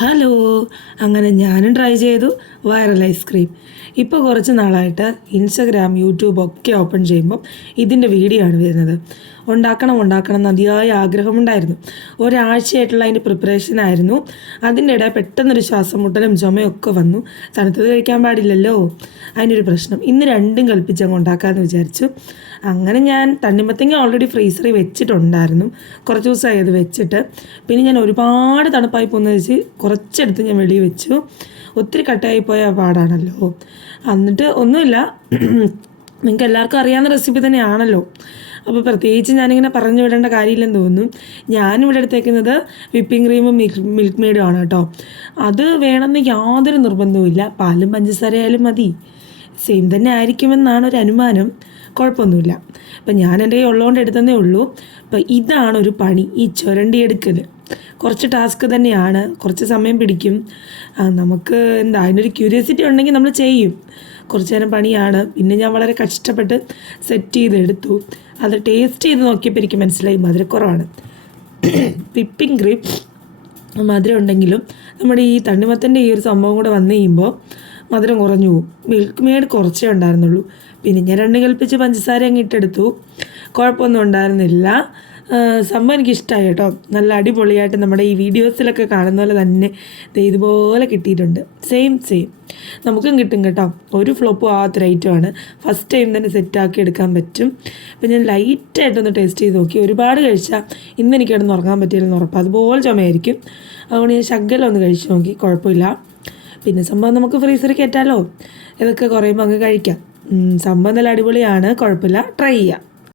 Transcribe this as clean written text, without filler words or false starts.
Hello, അങ്ങനെ ഞാനും try ചെയ്തു വൈറൽ ഐസ്ക്രീം. ഇപ്പോൾ കുറച്ച് നാളായിട്ട് ഇൻസ്റ്റഗ്രാം, യൂട്യൂബ് ഒക്കെ ഓപ്പൺ ചെയ്യുമ്പം ഇതിൻ്റെ വീഡിയോ ആണ് വരുന്നത്. ഉണ്ടാക്കണം എന്ന് അതിയായ ആഗ്രഹമുണ്ടായിരുന്നു. ഒരാഴ്ചയായിട്ടുള്ള അതിൻ്റെ പ്രിപ്പറേഷൻ ആയിരുന്നു. അതിൻ്റെ ഇടയിൽ പെട്ടെന്നൊരു ശ്വാസം മുട്ടലും ചുമയൊക്കെ വന്നു. തണുത്തത് കഴിക്കാൻ പാടില്ലല്ലോ, അതിനൊരു പ്രശ്നം. ഇന്ന് രണ്ടും കൽപ്പിച്ചങ്ങ് ഉണ്ടാക്കാമെന്ന് വിചാരിച്ചു. അങ്ങനെ ഞാൻ തണ്ണിമത്തങ്ങ ഓൾറെഡി ഫ്രീസറിൽ വെച്ചിട്ടുണ്ടായിരുന്നു. കുറച്ച് ദിവസമായി അത് വെച്ചിട്ട്. പിന്നെ ഞാൻ ഒരുപാട് തണുപ്പായി പോകുന്ന വെച്ച് കുറച്ചെടുത്ത് ഞാൻ വെളിയിൽ വെച്ചു. ഒത്തിരി കട്ടയായി പോയ പാടാണല്ലോ. എന്നിട്ട് ഒന്നുമില്ല, നിങ്ങൾക്ക് എല്ലാവർക്കും അറിയാവുന്ന റെസിപ്പി തന്നെയാണല്ലോ. അപ്പോൾ പ്രത്യേകിച്ച് ഞാനിങ്ങനെ പറഞ്ഞു വിടേണ്ട കാര്യമില്ലെന്ന് തോന്നുന്നു. ഞാനിവിടെ എടുത്തേക്കുന്നത് വിപ്പിംഗ് ക്രീമും മിൽക്ക് മെയ്ഡും ആണ് കേട്ടോ. അത് വേണമെന്ന് യാതൊരു നിർബന്ധവുമില്ല. പാലും പഞ്ചസാരയായാലും മതി, സെയിം തന്നെ ആയിരിക്കുമെന്നാണ് ഒരു അനുമാനം. കുഴപ്പമൊന്നുമില്ല. അപ്പം ഞാൻ എൻ്റെ കൈ ഉള്ളതുകൊണ്ട് എടുത്തതേ ഉള്ളൂ. അപ്പം ഇതാണ് ഒരു പണി, ഈ ചുരണ്ടി എടുക്കൽ. കുറച്ച് ടാസ്ക് തന്നെയാണ്, കുറച്ച് സമയം പിടിക്കും. നമുക്ക് എന്താ അതിനൊരു ക്യൂരിയോസിറ്റി ഉണ്ടെങ്കിൽ നമ്മൾ ചെയ്യും. കുറച്ച് നേരം പണിയാണ്. പിന്നെ ഞാൻ വളരെ കഷ്ടപ്പെട്ട് സെറ്റ് ചെയ്തെടുത്തു. അത് ടേസ്റ്റ് ചെയ്ത് നോക്കിയപ്പോൾ എനിക്ക് മനസ്സിലായി മധുരക്കുറവാണ്. വിപ്പിംഗ് ക്രീം മധുരം ഉണ്ടെങ്കിലും നമ്മുടെ ഈ തണ്ണിമത്തൻ്റെ ഈ ഒരു സംഭവം കൂടെ വന്നു കഴിയുമ്പോൾ മധുരം കുറഞ്ഞു പോകും. മിൽക്ക് മെയ്ഡ് കുറച്ചേ ഉണ്ടായിരുന്നുള്ളൂ. പിന്നെ ഞാൻ രണ്ടും കൽപ്പിച്ച് പഞ്ചസാര അങ്ങ് ഇട്ടെടുത്തു. കുഴപ്പമൊന്നും ഉണ്ടായിരുന്നില്ല. സംഭവം എനിക്കിഷ്ടമായി കേട്ടോ. നല്ല അടിപൊളിയായിട്ട് നമ്മുടെ ഈ വീഡിയോസിലൊക്കെ കാണുന്ന പോലെ തന്നെ ഇതുപോലെ കിട്ടിയിട്ടുണ്ട്. സെയിം നമുക്കും കിട്ടും കേട്ടോ. ഒരു ഫ്ലോപ്പും ആവാത്തൊരു ഐറ്റമാണ്. ഫസ്റ്റ് ടൈം തന്നെ സെറ്റാക്കി എടുക്കാൻ പറ്റും. അപ്പോൾ ഞാൻ ലൈറ്റായിട്ടൊന്ന് ടേസ്റ്റ് ചെയ്ത് നോക്കി. ഒരുപാട് കഴിച്ചാൽ ഇന്ന് എനിക്ക് കിടന്ന് ഉറങ്ങാൻ പറ്റിയില്ലെന്ന് ഉറപ്പ്. അതുപോലെ ചുമയായിരിക്കും. അതുകൊണ്ട് ഞാൻ ശകലം ഒന്ന് കഴിച്ച് നോക്കി, കുഴപ്പമില്ല. പിന്നെ സംഭവം നമുക്ക് ഫ്രീസറിൽ കയറ്റാമല്ലോ. ഇതൊക്കെ കുറയുമ്പോൾ അങ്ങ് കഴിക്കാം. സംഭവം നല്ല അടിപൊളിയാണ്, കുഴപ്പമില്ല. ട്രൈ ചെയ്യാം.